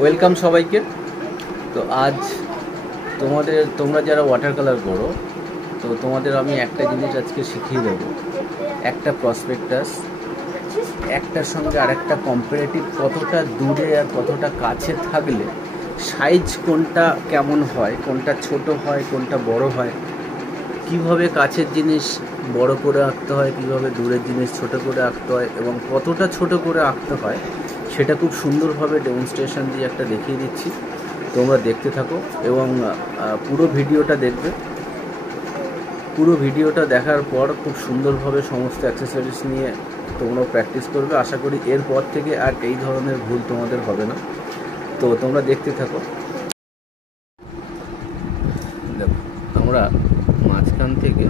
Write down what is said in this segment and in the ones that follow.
Welcome সবাইকে। তো আজ তোমরা যারা ওয়াটার কালার করো, তো তোমাদের আমি একটা জিনিস আজকে শিখিয়ে দেবো। একটা প্রসপেক্টাস একটার সঙ্গে আরেকটা কম্পারেটিভ কতটা দূরে আর কতটা কাছে থাকলে সাইজ কোনটা কেমন হয়, কোনটা ছোট হয়, কোনটা বড় হয়, কিভাবে কাছের জিনিস বড় করে আঁকতে হয়, কিভাবে দূরের জিনিস ছোট করে আঁকতে হয় এবং কতটা ছোট করে আঁকতে হয়, সেটা খুব সুন্দরভাবে ডেমনস্ট্রেশন দিয়ে একটা দেখিয়ে দিচ্ছি। তোমরা দেখতে থাকো এবং পুরো ভিডিওটা দেখবে। পুরো ভিডিওটা দেখার পর খুব সুন্দরভাবে সমস্ত অ্যাক্সেসরিজ নিয়ে তোমরা প্র্যাকটিস করবে। আশা করি এরপর থেকে আর এই ধরনের ভুল তোমাদের হবে না। তো তোমরা দেখতে থাকো। দেখো, আমরা মাঝখান থেকে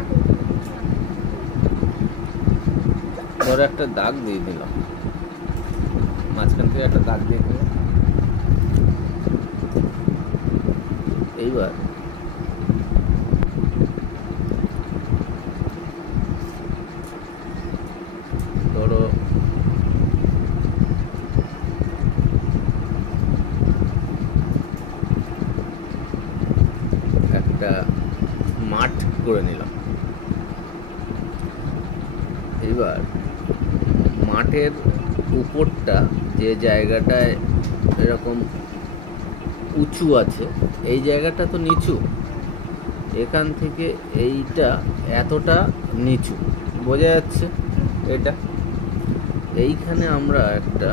ধরো একটা দাগ দিয়ে দিলাম, মাঝখান থেকে একটা দাগ দিয়ে দিলাম। এইবার ধরো একটা মাঠ করে নিলাম। এবার মাঠের উপরটা যে জায়গাটায় এরকম উঁচু আছে, এই জায়গাটা তো নিচু, এখান থেকে এইটা এতটা নিচু, বোঝা যাচ্ছে? এটা এইখানে আমরা একটা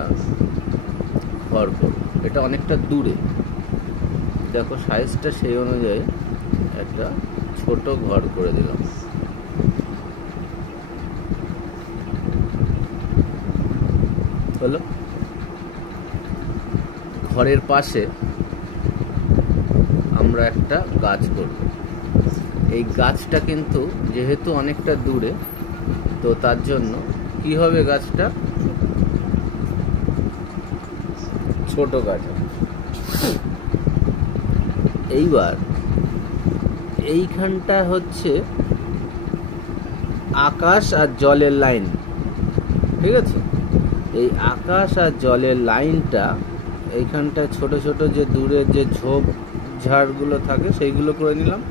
ঘর করব। এটা অনেকটা দূরে, দেখো সাইজটা সেই অনুযায়ী একটা ছোট ঘর করে দিলাম। হলো। ঘরের পাশে আমরা একটা গাছ করব। এই গাছটা কিন্তু যেহেতু অনেকটা দূরে, তো তার জন্য কি হবে, গাছটা ছোট গাছ। এইবার এইখানটা হচ্ছে আকাশ আর জলের লাইন, ঠিক আছে? এই আকাশ আর জলের লাইনটা এইখানটা ছোট ছোট যে দূরের যে ঝোপ ঝাড়গুলো থাকে সেইগুলো করে নিলাম।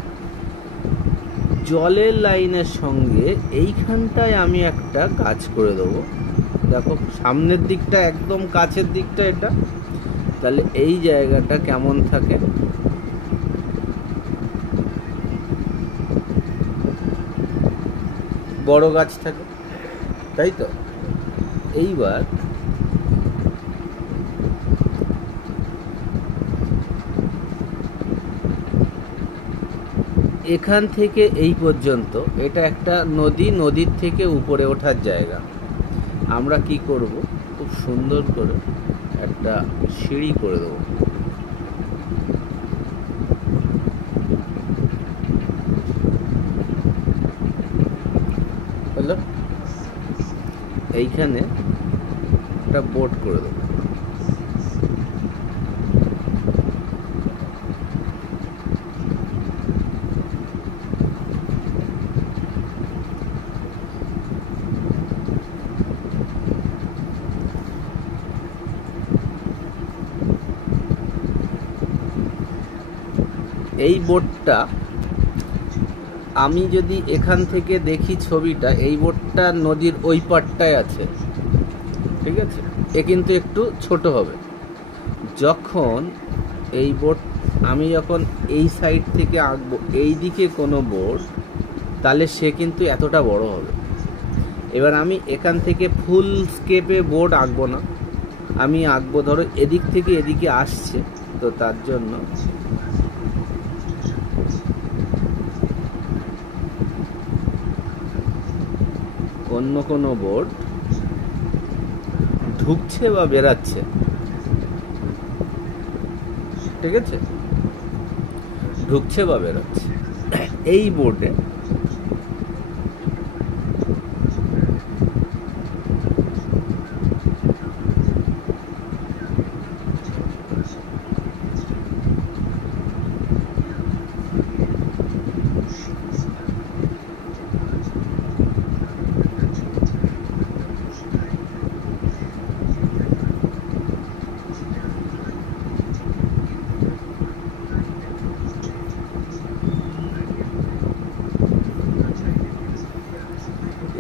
জলের লাইনের সঙ্গে এইখানটায় আমি একটা গাছ করে দেবো। দেখো সামনের দিকটা একদম কাছের দিকটা এটা, তাহলে এই জায়গাটা কেমন থাকে, বড় গাছ থাকে, তাই তো? এইবার এখান থেকে এই পর্যন্ত এটা একটা নদী, নদীর থেকে উপরে ওঠার জায়গা। আমরা কি করব, খুব সুন্দর করে একটা সিঁড়ি করে দেবো। হলো। এইখানে একটা বোট করে দেবো। এই বোটটা আমি যদি এখান থেকে দেখি ছবিটা, এই বোটটা নদীর ওই পাড়টায় আছে, ঠিক আছে? এ কিন্তু একটু ছোট হবে। যখন এই বোট আমি যখন এই সাইড থেকে আঁকবো এই দিকে কোনো বোট, তাহলে সে কিন্তু এতটা বড় হবে। এবার আমি এখান থেকে ফুল স্কেপে বোর্ড আঁকবো না, আমি আঁকবো ধরো এদিক থেকে এদিকে আসছে, তো তার জন্য অন্য কোনো বোর্ড ঢুকছে বা বেরাচ্ছে, ঠিক আছে? ঢুকছে বা বেরোচ্ছে এই বোর্ডে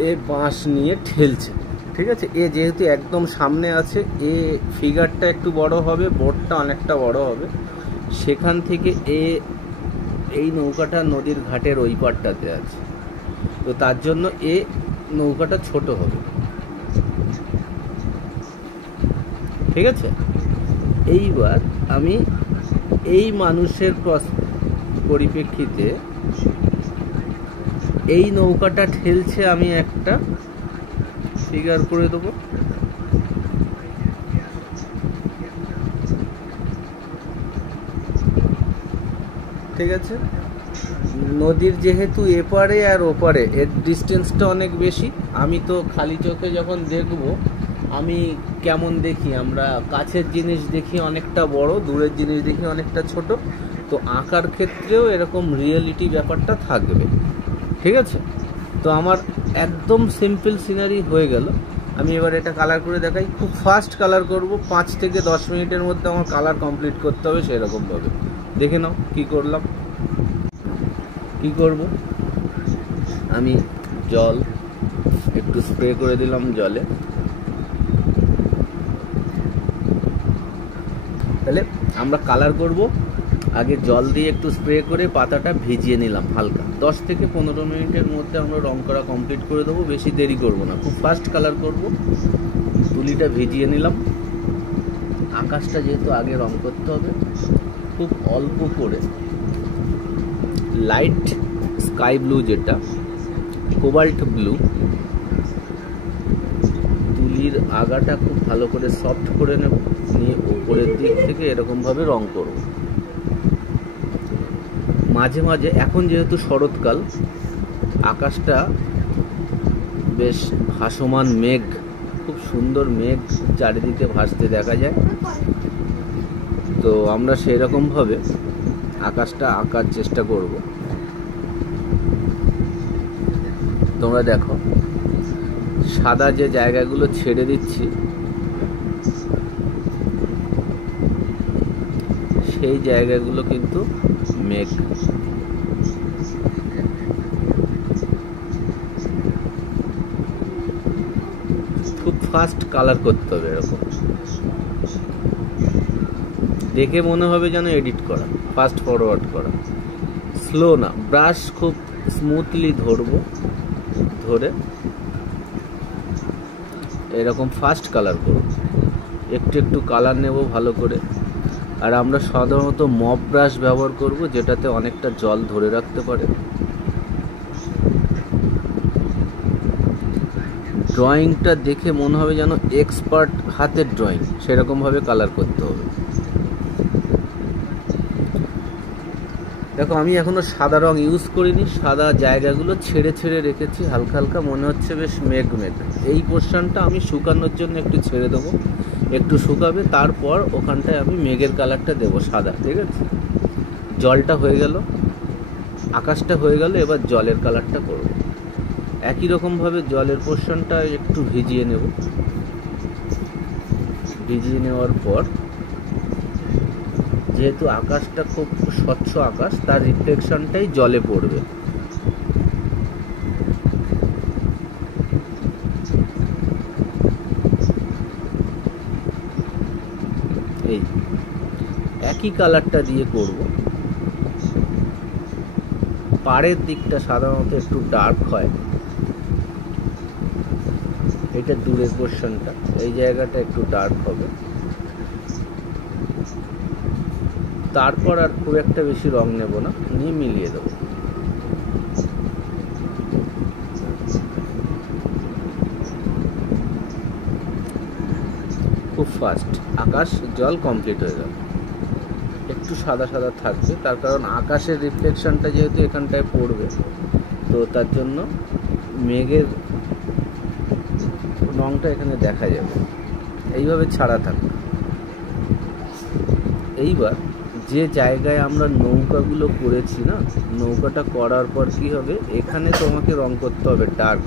এ বাঁশ নিয়ে ঠেলছে, ঠিক আছে। এ যেহেতু একদম সামনে আছে, এ ফিগারটা একটু বড় হবে, বোটটা অনেকটা বড় হবে। সেখান থেকে এই নৌকাটা নদীর ঘাটের ওই পারটাতে আছে, তো তার জন্য নৌকাটা ছোট হবে, ঠিক আছে। এইবার আমি এই মানুষের পরিপ্রেক্ষিতে এই নৌকাটা ঠেলছে, আমি একটা ফিগার করে দেবো। ঠিক আছে, নদীর যেহেতু এপারে আর ওপারে এর ডিস্টেন্সটা অনেক বেশি। আমি তো খালি চোখে যখন দেখব, আমি কেমন দেখি, আমরা কাছের জিনিস দেখি অনেকটা বড়, দূরের জিনিস দেখি অনেকটা ছোট। তো আঁকার ক্ষেত্রেও এরকম রিয়েলিটি ব্যাপারটা থাকবে, ঠিক আছে। তো আমার একদম সিম্পল সিনারি হয়ে গেল। আমি এবার এটা কালার করে দেখাই, খুব ফাস্ট কালার করব, 5 থেকে 10 মিনিটের মধ্যে আমার কালার কমপ্লিট করতে হবে। সেরকমভাবে দেখে নাও কি করলাম। কি করব, আমি জল একটু স্প্রে করে দিলাম জলে। তাহলে আমরা কালার করব, আগে জল দিয়ে একটু স্প্রে করে পাতাটা ভিজিয়ে নিলাম হালকা। 10 থেকে 15 মিনিটের মধ্যে আমরা রং করা কমপ্লিট করে দেবো, বেশি দেরি করব না, খুব ফাস্ট কালার করব। তুলিটা ভিজিয়ে নিলাম। আকাশটা যেহেতু আগে রং করতে হবে, খুব অল্প করে লাইট স্কাই ব্লু, যেটা কোবাল্ট ব্লু, তুলির আগাটা খুব ভালো করে সফট করে নেব, নিয়ে উপরের দিক থেকে এরকমভাবে রং করব। মাঝে মাঝে, এখন যেহেতু শরৎকাল, আকাশটা বেশ ভাসমান মেঘ, খুব সুন্দর মেঘ চারিদিকে ভাসতে দেখা যায়। তো আমরা সেই রকমভাবে আকাশটা আঁকার চেষ্টা করব। তোমরা দেখো, সাদা যে জায়গাগুলো ছেড়ে দিচ্ছি, সেই জায়গাগুলো কিন্তু মেঘ। খুব ফাস্ট কালার করতে হবে, এরকম দেখে মনে হবে যেন এডিট করা, ফাস্ট ফরওয়ার্ড করা, স্লো না। ব্রাশ খুব স্মুথলি ধরবো, ধরে এরকম ফাস্ট কালার করব। একটু একটু কালার নেব ভালো করে। আর আমরা সাধারণত মপ ব্রাশ ব্যবহার করব, যেটাতে অনেকটা জল ধরে রাখতে পারে। ড্রয়িংটা দেখে মনে হবে যেন এক্সপার্ট হাতের ড্রয়িং, সেরকমভাবে কালার করতে হবে। দেখো, আমি এখনো সাদা রং ইউজ করিনি, সাদা জায়গাগুলো ছেড়ে ছেড়ে রেখেছি হালকা হালকা, মনে হচ্ছে বেশ মেঘ মেঘ। এই পোর্শনটা আমি শুকানোর জন্য একটু ছেড়ে দেবো, একটু শুকাবে, তারপর ওখানটায় আমি মেঘের কালারটা দেবো সাদা, ঠিক আছে। জলটা হয়ে গেল, আকাশটা হয়ে গেল, এবার জলের কালারটা করব। একই রকমভাবে জলের পোর্শনটা একটু ভিজিয়ে নেব। ভিজিয়ে নেওয়ার পর, যেহেতু আকাশটা খুব স্বচ্ছ আকাশ, তার রিফ্লেকশনটাই জলে পড়বে। এই একই কালারটা দিয়ে করব। পাড়ের দিকটা সাধারণত একটু ডার্ক হয়, এটা দূরের পোর্শনটা, এই জায়গাটা একটু ডার্ক হবে। তারপর আর খুব একটা বেশি রং নেব না, নিয়ে মিলিয়ে দেবো। খুব ফাস্ট আকাশ জল কমপ্লিট হয়ে গেল। একটু সাদা সাদা থাকবে, তার কারণ আকাশের রিফ্লেকশনটা যেহেতু এখানটায় পড়বে, তো তার জন্য মেঘের রংটা এখানে দেখা যাবে। এইভাবে ছাড়া থাকবে। এইবার যে জায়গায় আমরা নৌকাগুলো করেছি না, নৌকাটা করার পর কি হবে, এখানে তোমাকে রং করতে হবে ডার্ক,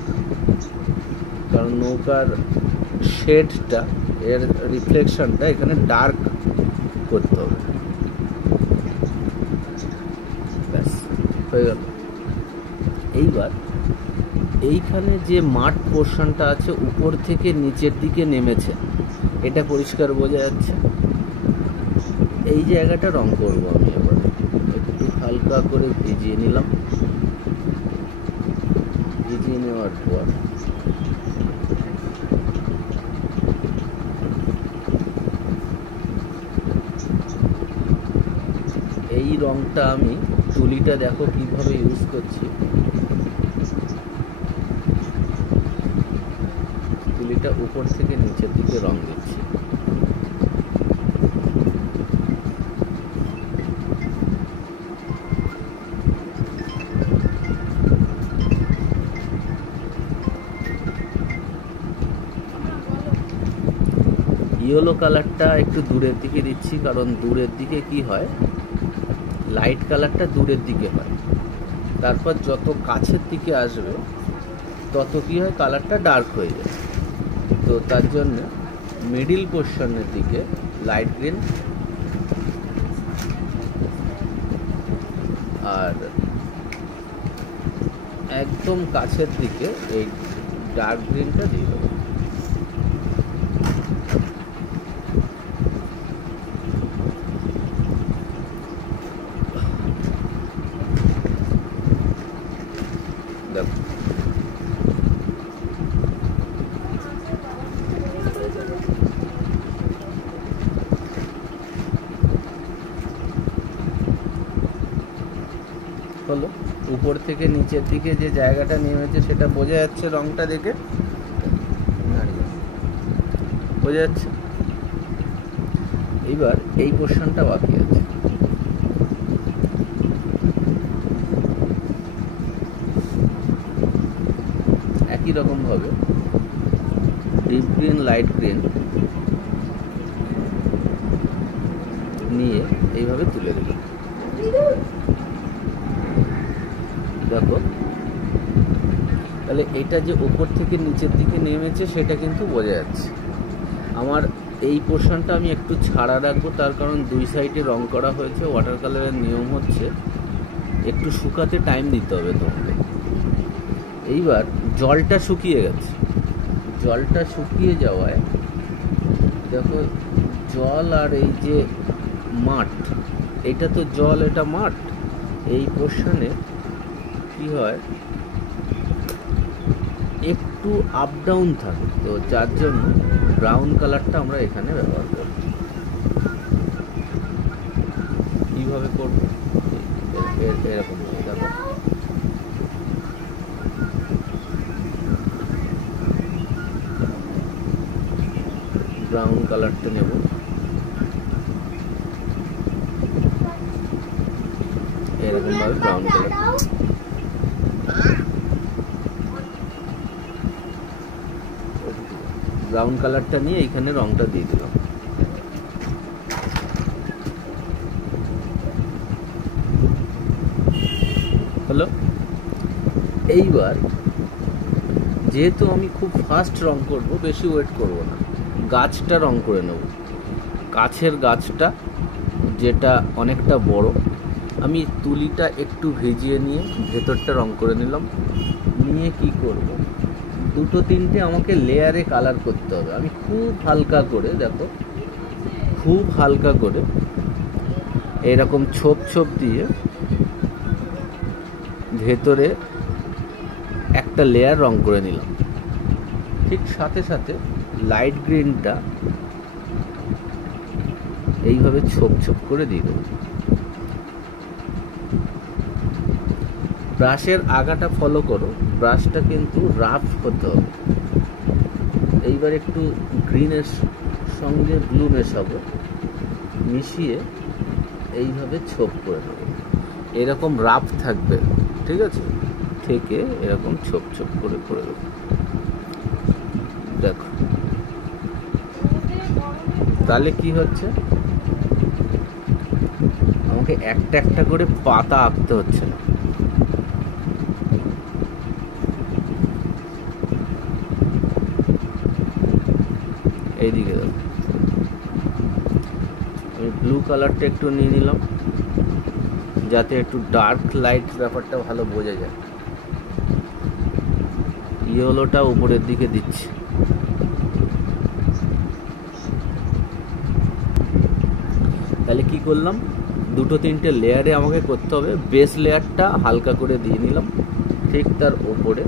কারণ নৌকার শেডটা, এর রিফ্লেকশনটা এখানে ডার্ক করতে হবে। ব্যাস হয়ে গেল। এইবার এইখানে যে মাঠ পোর্শনটা আছে উপর থেকে নিচের দিকে নেমেছে, এটা পরিষ্কার বোঝা যাচ্ছে। এই জায়গাটা রং করব আমি এবার। একটু হালকা করে ভিজিয়ে নিলাম। ভিজিয়ে নেওয়ার পর এই রংটা আমি, তুলিটা দেখো কিভাবে ইউজ করছি। তুলিটা উপর থেকে নিচের দিকে রং দিচ্ছি। ইয়েলো কালারটা একটু দূরের দিকে দিচ্ছি, কারণ দূরের দিকে কি হয়, লাইট কালারটা দূরের দিকে হয়, তারপর যত কাছের দিকে আসবে তত কি হয়, কালারটা ডার্ক হয়ে যায়। তো তার জন্য মিডিল পোর্শনের দিকে লাইট গ্রিন আর একদম কাছের দিকে এই ডার্ক গ্রিনটা দিয়ে দেবো। দেখো হলো, উপর থেকে নিচের দিকে যে জায়গাটা নেমেছে সেটা বোঝা যাচ্ছে, রংটা দেখে বোঝা যাচ্ছে। এইবার এই পোর্শনটা বাকি আছে। একই রকম ভাবে ডিপ গ্রিন, লাইট গ্রিন নিয়ে এইভাবে তুলে দেব। দেখো তাহলে এটা যে উপর থেকে নিচের দিকে নেমেছে সেটা কিন্তু বোঝা যাচ্ছে। আমার এই পোর্শনটা আমি একটু ছাড়া রাখবো, তার কারণ দুই সাইডে রং করা হয়েছে। ওয়াটার কালারের নিয়ম হচ্ছে একটু শুকাতে টাইম দিতে হবে তোমাকে। এইবার জলটা শুকিয়ে গেছে, জলটা শুকিয়ে যাওয়ায় দেখো জল আর এই যে মাঠ, এটা তো জল, এটা মাঠ, এই পোর্শনে কি হয়, একটু আপ ডাউন থাকে। তো যার জন্য ব্রাউন কালারটা আমরা এখানে ব্যবহার করব। কিভাবে করবো, এরকম দেখো ব্রাউন কালারটা নেব, এরকম ভাবে ব্রাউন কালার। ব্রাউন কালারটা নিয়ে এখানে রংটা দিয়ে দিলাম। হলো, এইবার যেহেতু আমি খুব ফাস্ট রং করব, বেশি ওয়েট করব না, গাছটা রং করে নেব। কাছের গাছটা যেটা অনেকটা বড়, আমি তুলিটা একটু ভিজিয়ে নিয়ে ভেতরটা রং করে নিলাম। নিয়ে কি করব, দুটো তিনটে আমাকে লেয়ারে কালার করতে হবে। আমি খুব হালকা করে, দেখো খুব হালকা করে এরকম ছোপ ছোপ দিয়ে ভেতরে একটা লেয়ার রং করে নিলাম। ঠিক সাথে সাথে লাইট গ্রিনটা এইভাবে ছোপ ছোপ করে দিয়ে দেবো। ব্রাশের আগাটা ফলো করো, ব্রাশটা কিন্তু রাফ হতে হবে। এইবার একটু গ্রিনের সঙ্গে ব্লু মেশাবো, মিশিয়ে এইভাবে ছোপ করে দেবো। এরকম রাফ থাকবে, ঠিক আছে, থেকে এরকম ছোপ ছোপ করে করে দেবো। দেখো তাহলে কি হচ্ছে, আমাকে একটা একটা করে পাতা আঁকতে হচ্ছে না। এইদিকে দেখো, আমি ব্লু কালারটা একটু নিয়ে নিলাম যাতে একটু ডার্ক লাইট ব্যাপারটা ভালো বোঝা যায়। ইয়েলোটা উপরের দিকে দিচ্ছি। তাহলে কি করলাম, দুটো তিনটে লেয়ারে আমাকে করতে হবে। বেস লেয়ারটা হালকা করে দিয়ে নিলাম, ঠিক তার ওপরে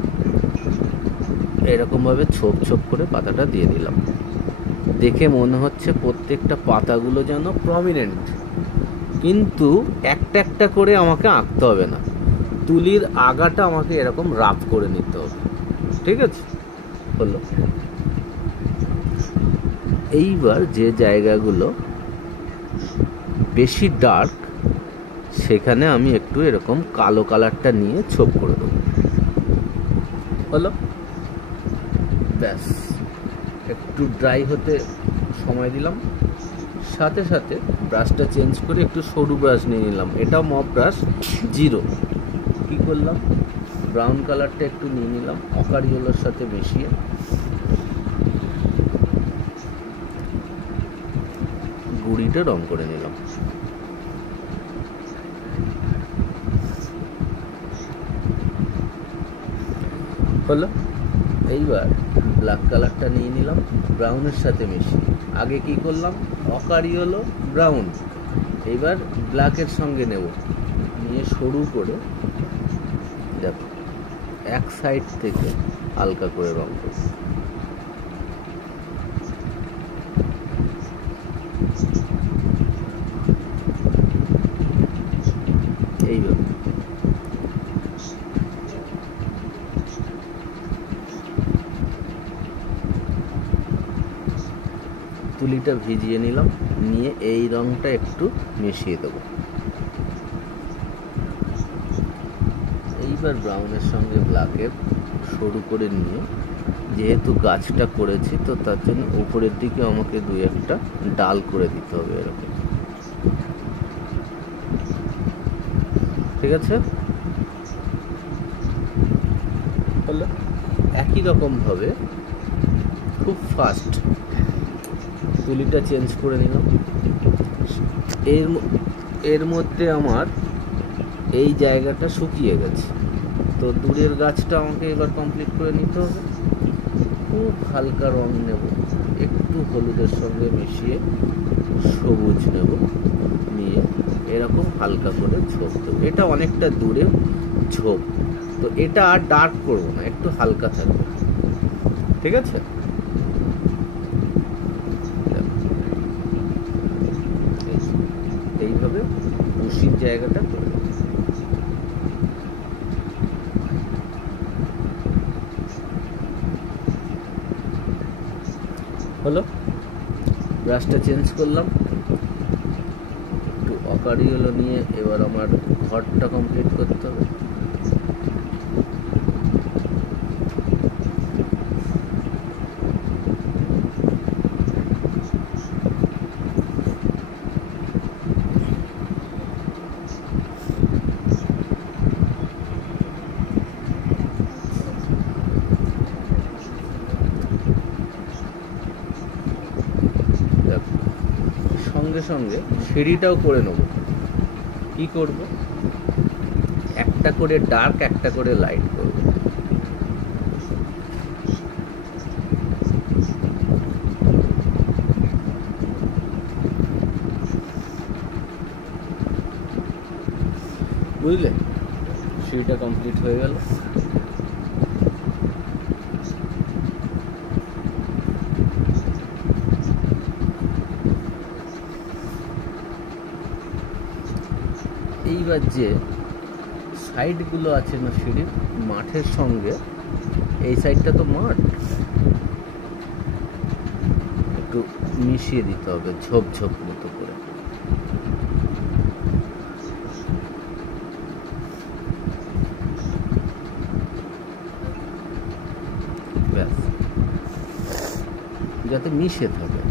এরকমভাবে ছোপ ছোপ করে পাতাটা দিয়ে দিলাম। দেখে মনে হচ্ছে প্রত্যেকটা পাতাগুলো যেন প্রমিনেন্ট, কিন্তু একটা একটা করে আমাকে আঁকতে হবে না, তুলির আগাটা আমাকে এরকম রাফ করে নিতে হবে। ঠিক আছে, হলো। এইবার যে জায়গাগুলো বেশি ডার্ক সেখানে আমি একটু এরকম কালো কালারটা নিয়ে ছোপ করে দেবো। হলো, ব্যাস। একটু ড্রাই হতে সময় দিলাম, সাথে সাথে ব্রাশটা চেঞ্জ করে একটু সরু ব্রাশ নিয়ে নিলাম। এটা মপ ব্রাশ 0। কি করলাম, ব্রাউন কালারটা একটু নিয়ে নিলাম অকার ইয়েলোর সাথে মিশিয়ে, গুড়িটা রং করে নিলাম। হলো। এইবার ব্ল্যাক কালারটা নিয়ে নিলাম ব্রাউনের সাথে মিশিয়ে। আগে কি করলাম, অকার ইয়েলো ব্রাউন, এইবার ব্ল্যাকের সঙ্গে নেব, নিয়ে সরু করে দেখো এক সাইড থেকে হালকা করে রং করব। এইভাবে তুলিটা ভিজিয়ে নিলাম, নিয়ে এই রংটা একটু মিশিয়ে দেবো। এইবার ব্রাউনের সঙ্গে ব্ল্যাকের সরু করে নিয়ে, যেহেতু গাছটা করেছি তো তার জন্য উপরের দিকে আমাকে 2-1টা ডাল করে দিতে হবে এরকম। ঠিক আছে, হলো। একই রকম ভাবে খুব ফাস্ট তুলিটা চেঞ্জ করে নিলাম। এর মধ্যে আমার এই জায়গাটা শুকিয়ে গেছে, তো দূরের গাছটা আমাকে এবার কমপ্লিট করে নিতে হবে। খুব হালকা রং নেব, একটু হলুদের সঙ্গে মিশিয়ে সবুজ নেব, নিয়ে এরকম হালকা করে ঝোপ দেবো। এটা অনেকটা দূরে ঝোপ, তো এটা আর ডার্ক করবো না, একটু হালকা থাকবে। ঠিক আছে, এইভাবে কুশির জায়গাটা করে হলো। ব্রাশটা চেঞ্জ করলাম, একটু অকারি হলো নিয়ে এবার আমার ঘরটা কমপ্লিট করতে হবে। সঙ্গে সঙ্গে সিঁড়িটাও করে নেব। কি করব, একটা করে ডার্ক একটা করে লাইট করব। বুঝলে, সিঁড়িটা কমপ্লিট হয়ে গেল। এইবার যে সাইডগুলো আছে না সিঁড়ির, মাঠের সঙ্গে এই সাইডটা তো মাঠ, একটু মিশিয়ে দিতে হবে ঝোপ ঝোপ মতো করে। ব্যাস, যাতে মিশে থাকে।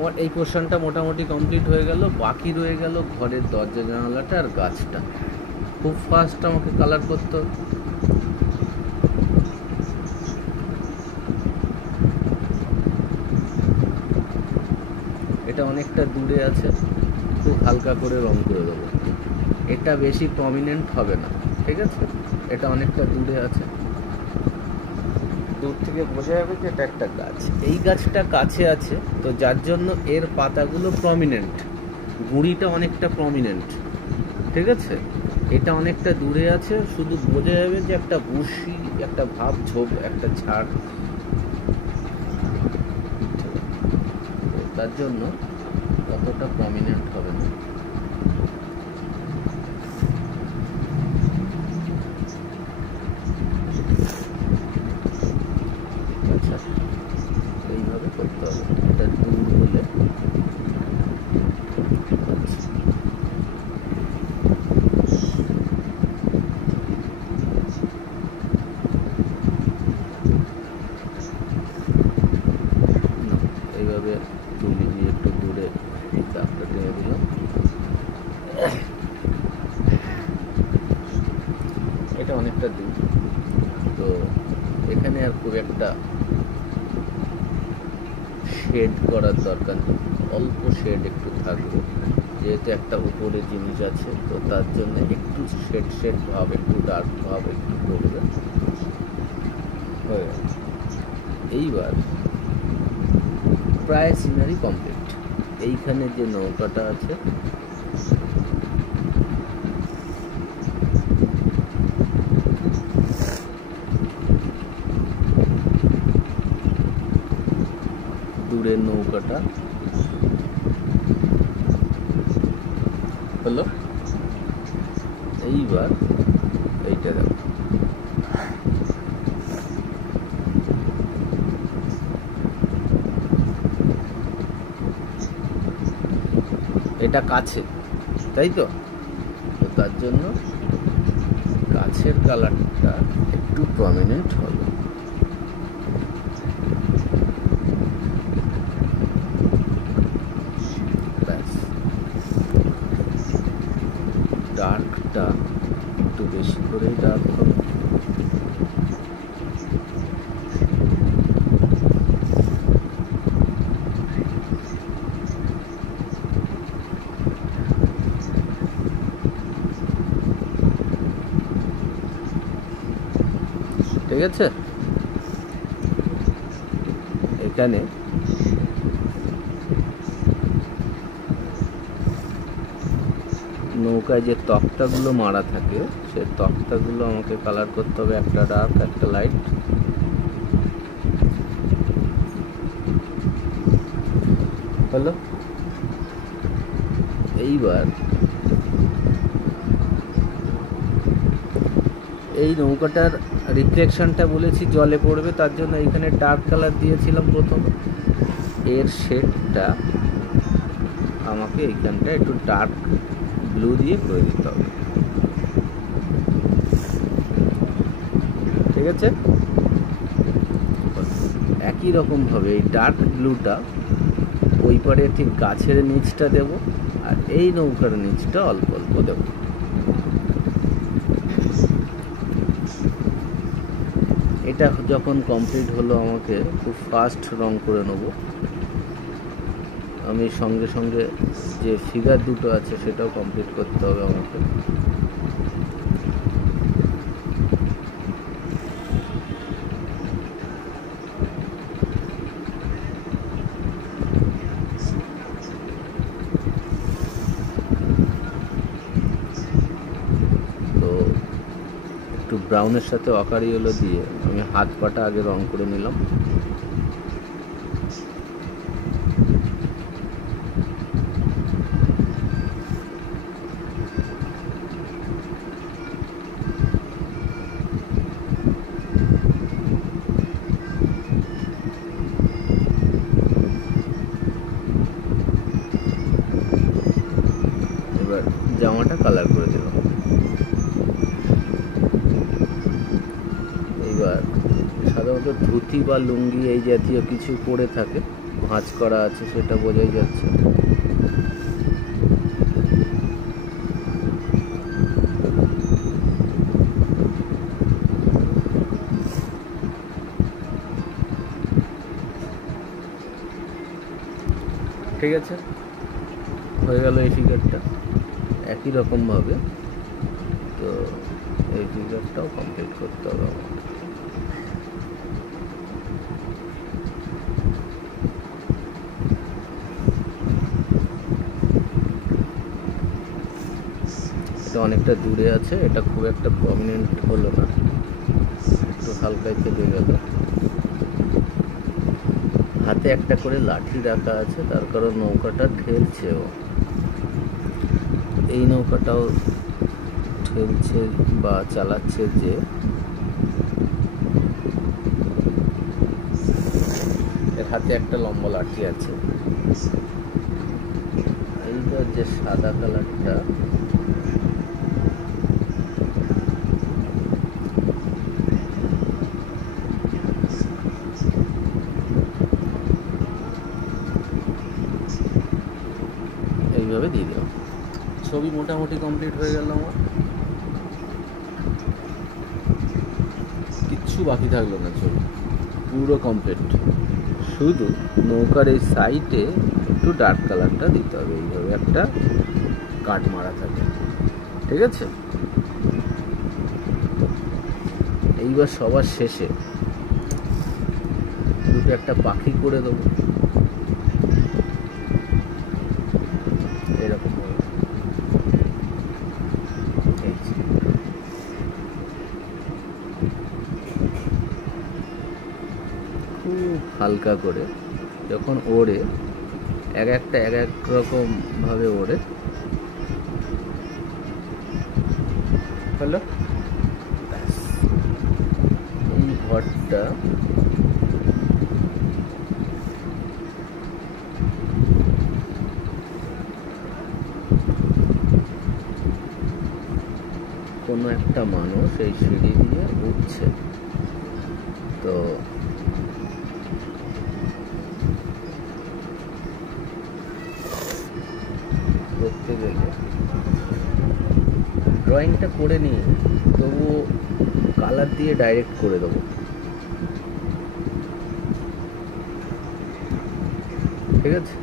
আমার এই পোর্শনটা মোটামুটি কমপ্লিট হয়ে গেল। বাকি রয়ে গেল ঘরের দরজা জানালাটা আর গাছটা। খুব ফাস্ট আমাকে কালার করতে হবে। এটা অনেকটা দূরে আছে, খুব হালকা করে রং করে দেবো। এটা বেশি প্রমিনেন্ট হবে না, ঠিক আছে? এটা অনেকটা দূরে আছে, দূর থেকে বোঝা যাবে যে এটা একটা গাছ। এই গাছটা কাছে আছে, তো যার জন্য এর পাতাগুলো প্রমিনেন্ট, গুঁড়িটা অনেকটা প্রমিনেন্ট, ঠিক আছে? এটা অনেকটা দূরে আছে, শুধু বোঝা যাবে যে একটা বুশি, একটা ভাব ঝোপ, একটা ঝাড়, তার জন্য অতটা প্রমিনেন্ট হবে না। আচ্ছা, এইভাবে করতে হবে, এটা দূর হলে এইভাবে তুলি দিয়ে একটু দূরে দাগটা টেনে দিলাম। এটা অনেকটা দূর, তো এখানে আর খুব একটা শেড করার দরকার নেই, অল্প শেড একটু থাকবে, যেহেতু একটা উপরে জিনিস আছে, তো তার জন্য একটু শেড শেড ভাব, একটু ডার্ক ভাব একটু করবে। এইবার প্রায় সিনারি কমপ্লিট। এইখানে যে নৌকাটা আছে, দূরের নৌকাটা হলো। এইবার এইটা দেখো, এটা কাছে, তাই তো? তো তার জন্য গাছের কালারটা একটু প্রমিনেন্ট হবে। ডার্কটা একটু বেশি করেই ডার্ক হবে। ঠিক আছে? এখানে নৌকায় যে তক্তাগুলো মারা থাকে, সেই তক্তাগুলো আমাকে কালার করতে হবে, একটা ডার্ক একটা লাইট। হলো। এইবার এই নৌকাটার রিফ্লেকশনটা বলেছি জলে পড়বে, তার জন্য এখানে ডার্ক কালার দিয়েছিলাম প্রথমে। এর শেডটা আমাকে এইখানটা একটু ডার্ক ব্লু দিয়ে করে দিতে হবে, ঠিক আছে? একই রকম ভাবে এই ডার্ক ব্লুটা ওই পারে ঠিক গাছের নিচটা দেব, আর এই নৌকার নিচটা অল্প অল্প দেব। এটা যখন কমপ্লিট হলো, আমাকে খুব ফাস্ট রং করে নেব। আমি সঙ্গে সঙ্গে যে ফিগার দুটো আছে সেটাও কমপ্লিট করতে হবে আমাকে। তো একটু ব্রাউনের সাথে অকারি হলো দিয়ে আমি হাত পাটা আগে রং করে নিলাম। এবার জামাটা কালার করে দিলাম। এইবার সাধারণত ধুতি বা লুঙ্গি এই জাতীয় কিছু পরে থাকে, ভাঁজ করা আছে সেটা বোঝাই যাচ্ছে। ঠিক আছে, হয়ে গেল এই ফিগারটা একই রকমভাবে। তো এই ফিগারটাও কমপ্লিট করতে হবে আমাদের। এটা অনেকটা দূরে আছে, এটা খুব একটা প্রমিনেন্ট হলো না, একটু হালকায় থেকে গেল। হাতে একটা করে লাঠি রাখা আছে, তার কারণ নৌকাটা ঠেলছেও। এই নৌকাটাও ঠেলছে বা চালাচ্ছে যে, এর হাতে একটা লম্বা লাঠি আছে। এইবার যে সাদা কালারটা, এইভাবে দিয়ে দেবো। ছবি মোটামুটি কমপ্লিট হয়ে গেল আমার, কিচ্ছু বাকি থাকলো না, ছবি পুরো কমপ্লিট। শুধু নৌকার এই সাইডে একটু ডার্ক কালারটা দিতে হবে, এইভাবে একটা কাট মারা থাকে, ঠিক আছে। এইবার সবার শেষে দুটো একটা পাখি করে দেবো, এরকম খুব হালকা করে যখন ওড়ে, এক একটা এক এক রকম ভাবে ওড়ে। হলো, এই ঘরটা কোনো একটা মানুষ এই সিঁড়ি দিয়ে উঠছে। তো করতে গেলে ড্রয়িংটা করে নিয়ে তবুও কালার দিয়ে ডাইরেক্ট করে দেবো, ঠিক আছে।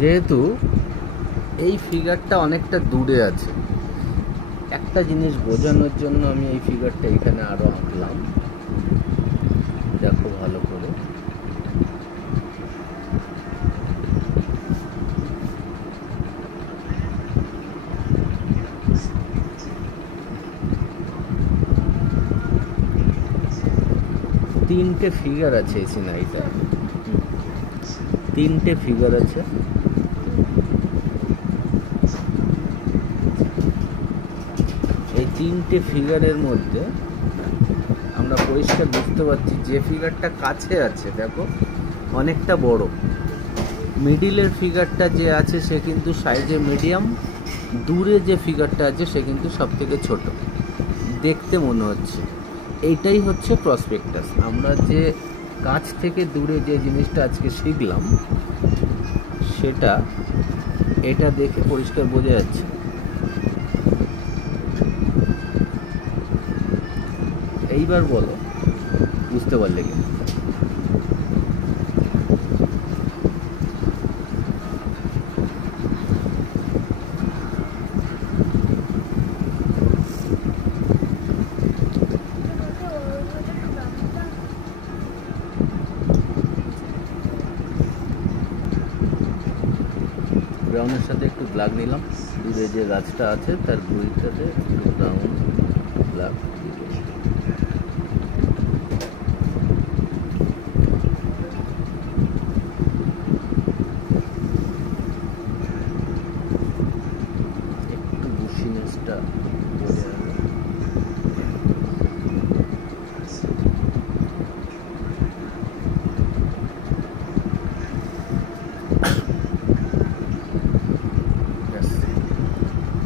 যেহেতু এই ফিগারটা অনেকটা দূরে আছে, একটা জিনিস বোঝানোর জন্য আমি এই ফিগারটা এখানে আরো আঁকলাম, দেখো ভালো করে। তিনটে ফিগার আছে এই সিনারিটা, তিনটে ফিগার আছে। এই তিনটে ফিগারের মধ্যে আমরা পরিষ্কার বুঝতে পারছি যে ফিগারটা কাছে আছে দেখো অনেকটা বড়, মিডিলের ফিগারটা যে আছে সে কিন্তু সাইজে মিডিয়াম, দূরে যে ফিগারটা আছে সে কিন্তু সব থেকে ছোট দেখতে মনে হচ্ছে। এইটাই হচ্ছে প্রসপেক্টাস। আমরা যে কাছ থেকে দূরে যে জিনিসটা আজকে শিখলাম সেটা এটা দেখে পরিষ্কার বোঝা যাচ্ছে। এইবার বলো বুঝতে পারলে কি? ব্রাউনের সাথে একটু ব্ল্যাক নিলাম, দূরে যে গাছটা আছে তার গুড়িটাতে একটু ব্রাউন ব্ল্যাক। একটু বুশিনেসটা বোঝা গেল।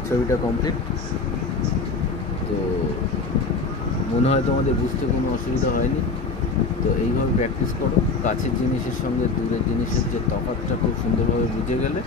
ছবিটা কমপ্লিট। তো মনে হয় তোমাদের বুঝতে কোনো অসুবিধা হয়নি। তো এইভাবে প্র্যাকটিস করো, কাছের জিনিসের সঙ্গে দূরের জিনিসের যে তফাৎটা খুব সুন্দরভাবে বুঝে গেলে